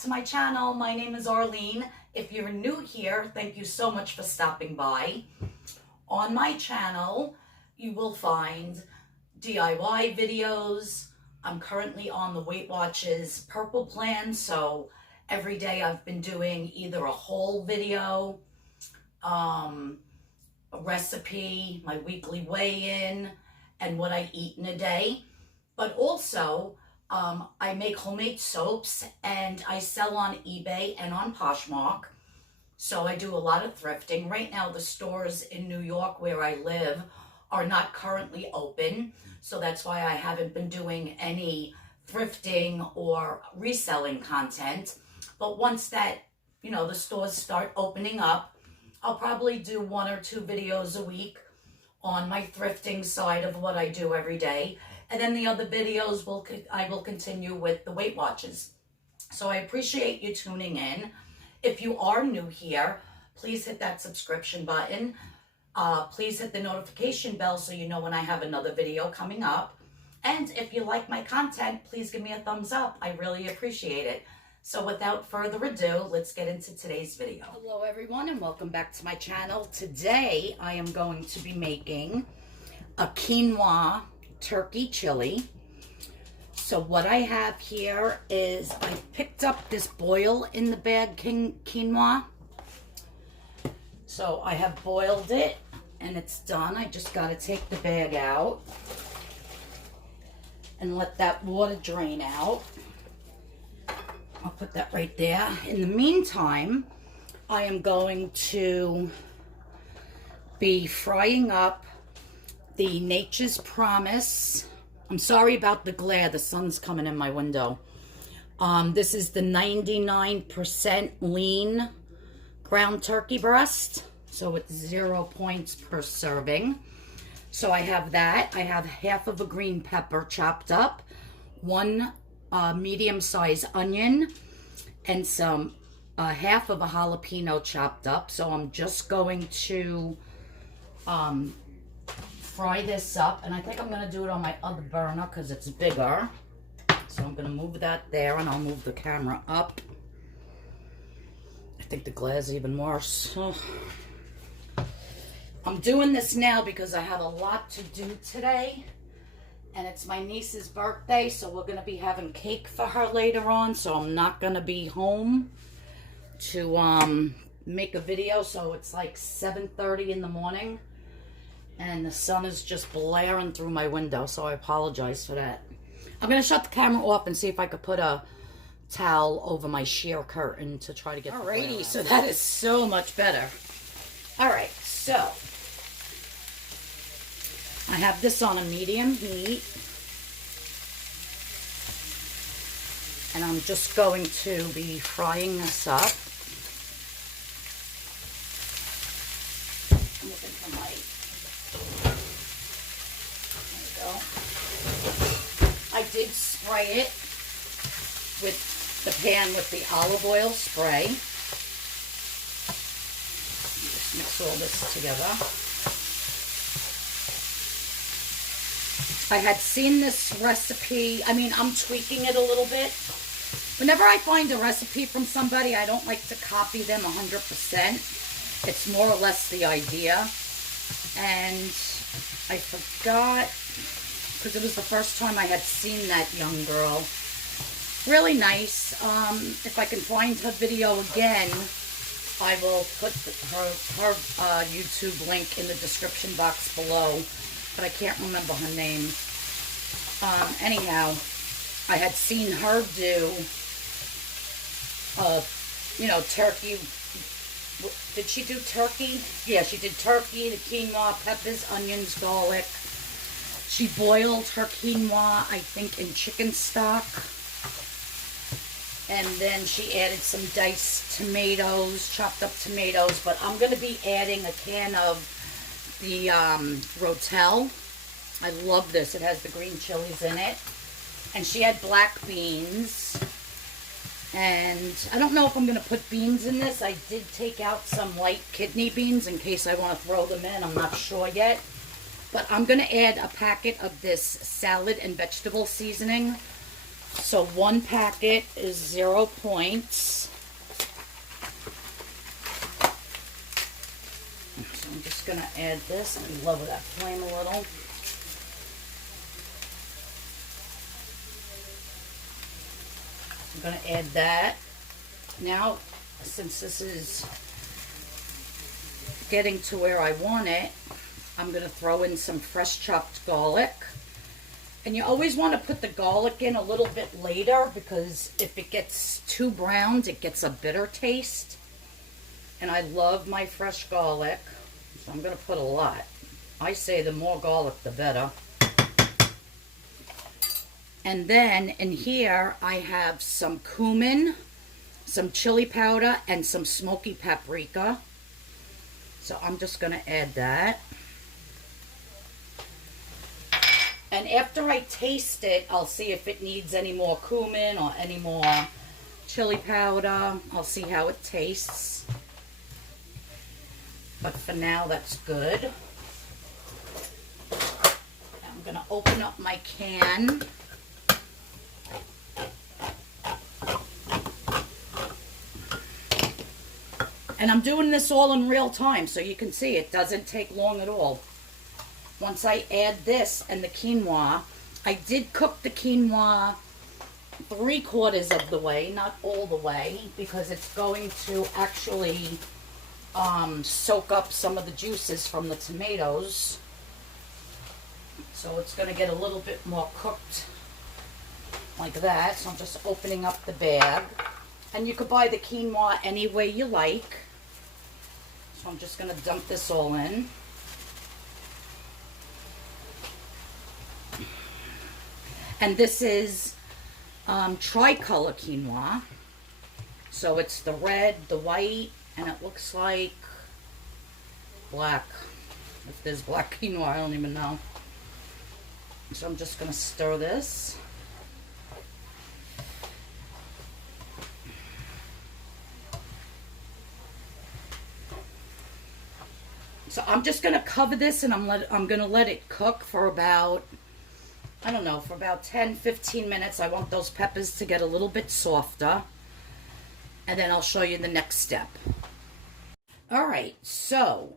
to my channel. My name is Arlene. If you're new here, thank you so much for stopping by. On my channel, you will find DIY videos. I'm currently on the Weight Watchers Purple Plan, so every day I've been doing either a whole video, a recipe, my weekly weigh-in, and what I eat in a day. But also, I make homemade soaps and I sell on eBay and on Poshmark. So I do a lot of thrifting. Right now, the stores in New York where I live are not currently open. So that's why I haven't been doing any thrifting or reselling content. But once that, the stores start opening up, I'll probably do 1 or 2 videos a week on my thrifting side of what I do every day. And then the other videos I will continue with the Weight Watchers. So I appreciate you tuning in. If you are new here, please hit that subscription button. Please hit the notification bell so you know when I have another video coming up. And if you like my content, please give me a thumbs up. I really appreciate it. So without further ado, let's get into today's video. Hello everyone and welcome back to my channel. Today I am going to be making a quinoa turkey chili. So what I have here is I picked up this boil in the bag quinoa. So I have boiled it and it's done. I just got to take the bag out and let that water drain out. I'll put that right there. In the meantime, I am going to be frying up the Nature's Promise. I'm sorry about the glare. The sun's coming in my window. This is the 99% lean ground turkey breast. So it's 0 points per serving. So I have that. I have half of a green pepper chopped up, 1 medium-sized onion, and some half of a jalapeno chopped up. So I'm just going to fry this up, and I think I'm going to do it on my other burner because it's bigger. So I'm going to move that there, and I'll move the camera up. I think the glare's even worse. Oh. I'm doing this now because I have a lot to do today, and it's my niece's birthday, so we're going to be having cake for her later on, so I'm not going to be home to make a video. So it's like 7:30 in the morning. And the sun is just blaring through my window, so I apologize for that. I'm going to shut the camera off and see if I could put a towel over my sheer curtain to try to get the glare out. Alrighty, so that is so much better. Alright, so I have this on a medium heat. And I'm just going to be frying this up. I'm looking for my... I did spray it with the pan with the olive oil spray. Just mix all this together. I had seen this recipe. I mean, I'm tweaking it a little bit. Whenever I find a recipe from somebody, I don't like to copy them 100%. It's more or less the idea. And I forgot, because it was the first time I had seen that young girl. Really nice. If I can find her video again, I will put her YouTube link in the description box below. But I can't remember her name. Anyhow, I had seen her do, turkey. Did she do turkey? Yeah, she did turkey, the quinoa, peppers, onions, garlic. She boiled her quinoa, I think, in chicken stock. And then she added some diced tomatoes, chopped up tomatoes. But I'm going to be adding a can of the Rotel. I love this. It has the green chilies in it. And she had black beans. And I don't know if I'm going to put beans in this. I did take out some light kidney beans in case I want to throw them in. I'm not sure yet. But I'm going to add a packet of this salad and vegetable seasoning. So 1 packet is 0 points. So I'm just going to add this. I lower that flame a little. I'm going to add that. Now, since this is getting to where I want it, I'm going to throw in some fresh chopped garlic. And you always want to put the garlic in a little bit later, because if it gets too browned, it gets a bitter taste. And I love my fresh garlic, so I'm going to put a lot. I say the more garlic, the better. And then in here, I have some cumin, some chili powder, and some smoky paprika. So I'm just going to add that. And after I taste it, I'll see if it needs any more cumin or any more chili powder. I'll see how it tastes. But for now, that's good. I'm going to open up my can. And I'm doing this all in real time, so you can see it doesn't take long at all. Once I add this and the quinoa, I did cook the quinoa 3/4 of the way, not all the way, because it's going to actually soak up some of the juices from the tomatoes. So it's going to get a little bit more cooked like that. So I'm just opening up the bag. And you could buy the quinoa any way you like. So I'm just going to dump this all in. And this is tricolor quinoa. So it's the red, the white, and it looks like black. If there's black quinoa, I don't even know. So I'm just going to stir this. So I'm just going to cover this, and I'm going to let it cook for about, I don't know, for about 10-15 minutes. I want those peppers to get a little bit softer. And then I'll show you the next step. All right, so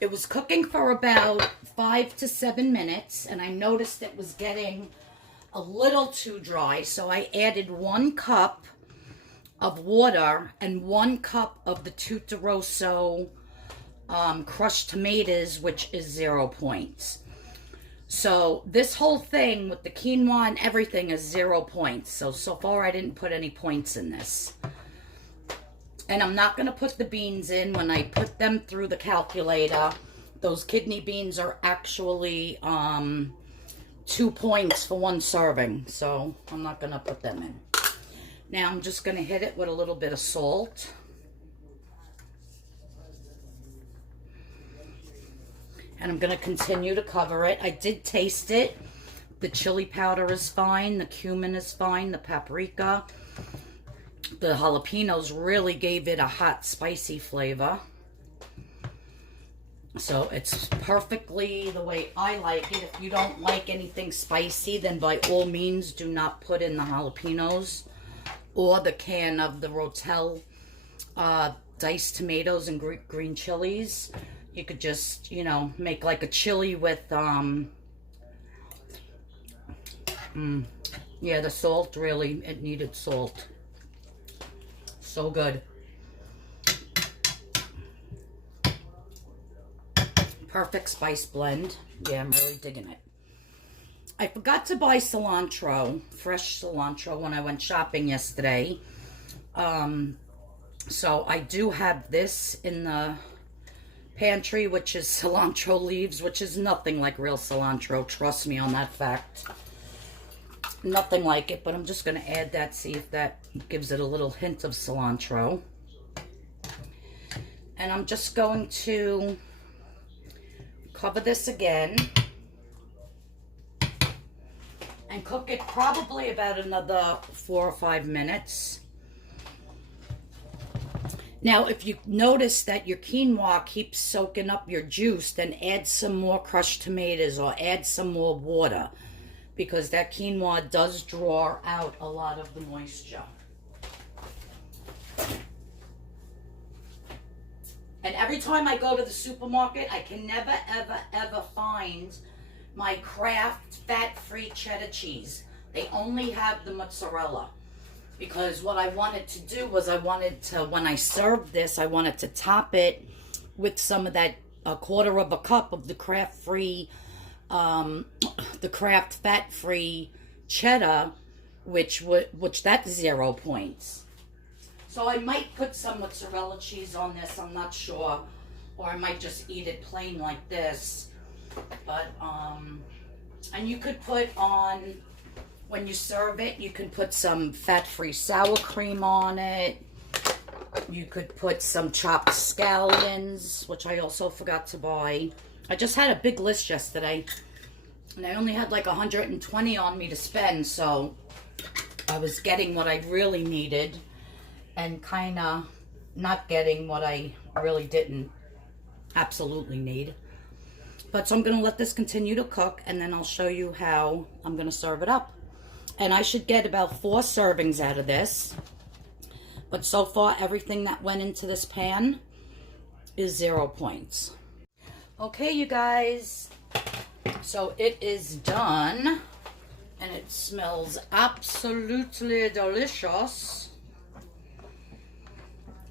it was cooking for about 5 to 7 minutes, and I noticed it was getting a little too dry. So I added 1 cup of water and 1 cup of the Tutturosso crushed tomatoes, which is 0 points. So this whole thing with the quinoa and everything is 0 points. So far I didn't put any points in this. And I'm not going to put the beans in. When I put them through the calculator, those kidney beans are actually 2 points for 1 serving. So I'm not going to put them in. Now I'm just going to hit it with a little bit of salt. And I'm going to continue to cover it. I did taste it. The chili powder is fine. The cumin is fine. The paprika. The jalapenos really gave it a hot, spicy flavor. So it's perfectly the way I like it. If you don't like anything spicy, then by all means do not put in the jalapenos or the can of the Rotel diced tomatoes and green chilies. You could just, you know, make like a chili with, yeah, the salt, really, it needed salt. So good. Perfect spice blend. Yeah, I'm really digging it. I forgot to buy cilantro, fresh cilantro, when I went shopping yesterday. So I do have this in the pantry, which is cilantro leaves, which is nothing like real cilantro. Trust me on that fact. Nothing like it, but I'm just going to add that, see if that gives it a little hint of cilantro. And I'm just going to cover this again and cook it probably about another 4 or 5 minutes. Now, if you notice that your quinoa keeps soaking up your juice, then add some more crushed tomatoes or add some more water, because that quinoa does draw out a lot of the moisture. And every time I go to the supermarket, I can never, ever, ever find my Kraft fat-free cheddar cheese. They only have the mozzarella. Because what I wanted to do was when I served this, I wanted to top it with some of that, a quarter of a cup of the Kraft fat-free cheddar, which that's 0 points. So I might put some mozzarella cheese on this, I'm not sure. Or I might just eat it plain like this. But, and you could put on, when you serve it, you can put some fat-free sour cream on it. You could put some chopped scallions, which I also forgot to buy. I just had a big list yesterday, and I only had like 120 on me to spend, so I was getting what I really needed and kind of not getting what I really didn't absolutely need. But so I'm going to let this continue to cook, and then I'll show you how I'm going to serve it up. And I should get about 4 servings out of this. But so far, everything that went into this pan is 0 points. Okay, you guys. So it is done. And it smells absolutely delicious.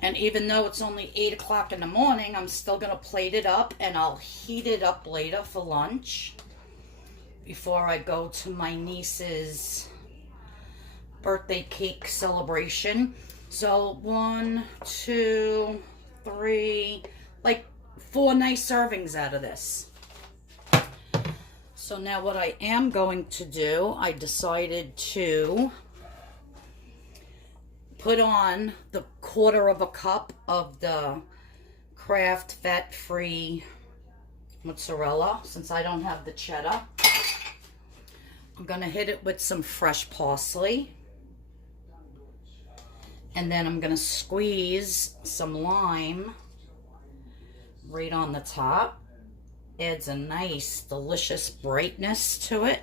And even though it's only 8 o'clock in the morning, I'm still going to plate it up. And I'll heat it up later for lunch. Before I go to my niece's birthday cake celebration. So 1, 2, 3, like 4 nice servings out of this. So now what I am going to do, I decided to put on the quarter of a cup of the Kraft fat-free mozzarella, since I don't have the cheddar. I'm going to hit it with some fresh parsley. And then I'm going to squeeze some lime right on the top. Adds a nice, delicious brightness to it.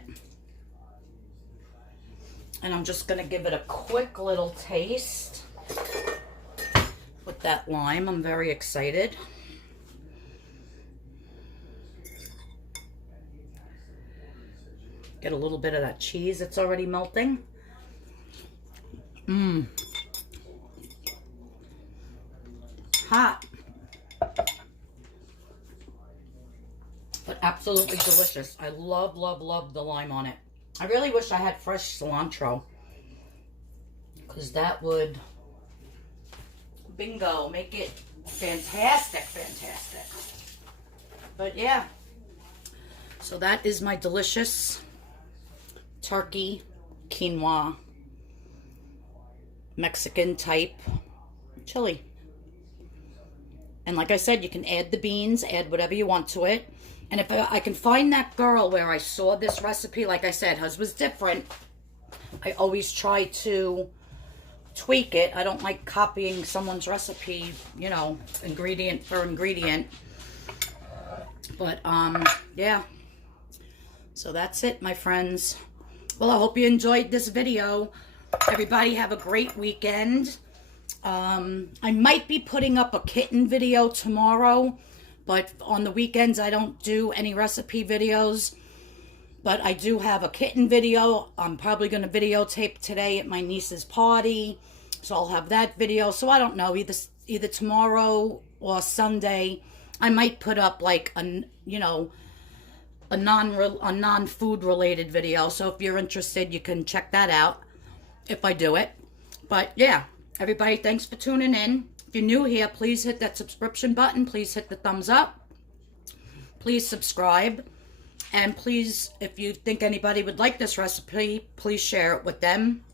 And I'm just going to give it a quick little taste with that lime. I'm very excited. Get a little bit of that cheese that's already melting. Mmm. Hot. But absolutely delicious. I love, love, love the lime on it. I really wish I had fresh cilantro, because that would, bingo, make it fantastic, fantastic. But yeah, so that is my delicious turkey quinoa Mexican type chili. And like I said, you can add the beans, add whatever you want to it. And if I can find that girl where I saw this recipe, like I said, hers was different. I always try to tweak it. I don't like copying someone's recipe, you know, ingredient for ingredient. But, yeah. So that's it, my friends. Well, I hope you enjoyed this video. Everybody have a great weekend. I might be putting up a kitten video tomorrow, but on the weekends I don't do any recipe videos. But I do have a kitten video. I'm probably going to videotape today at my niece's party, so I'll have that video. So I don't know, either tomorrow or Sunday, I might put up like a non-food related video. So if you're interested, you can check that out if I do it. But yeah. Everybody, thanks for tuning in. If you're new here, please hit that subscription button. Please hit the thumbs up. Please subscribe. And please, if you think anybody would like this recipe, please share it with them.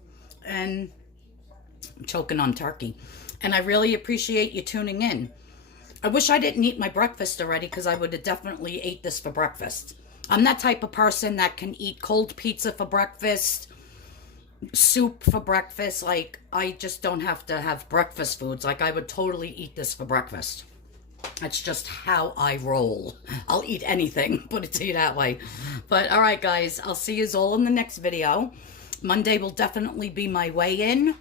And I'm choking on turkey. And I really appreciate you tuning in. I wish I didn't eat my breakfast already, because I would have definitely ate this for breakfast. I'm that type of person that can eat cold pizza for breakfast, soup for breakfast. Like, I just don't have to have breakfast foods. Like, I would totally eat this for breakfast. That's just how I roll. I'll eat anything, put it to you that way. But all right, guys, I'll see you all in the next video. Monday will definitely be my weigh-in.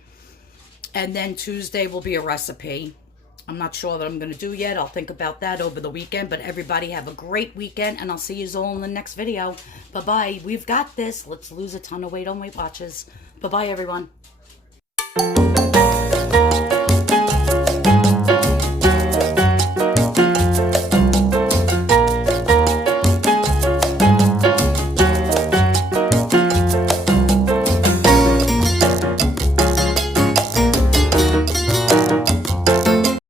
And then Tuesday will be a recipe. I'm not sure what I'm going to do yet. I'll think about that over the weekend. But everybody have a great weekend. And I'll see you all in the next video. Bye-bye. We've got this. Let's lose a ton of weight on Weight Watchers. Bye-bye, everyone.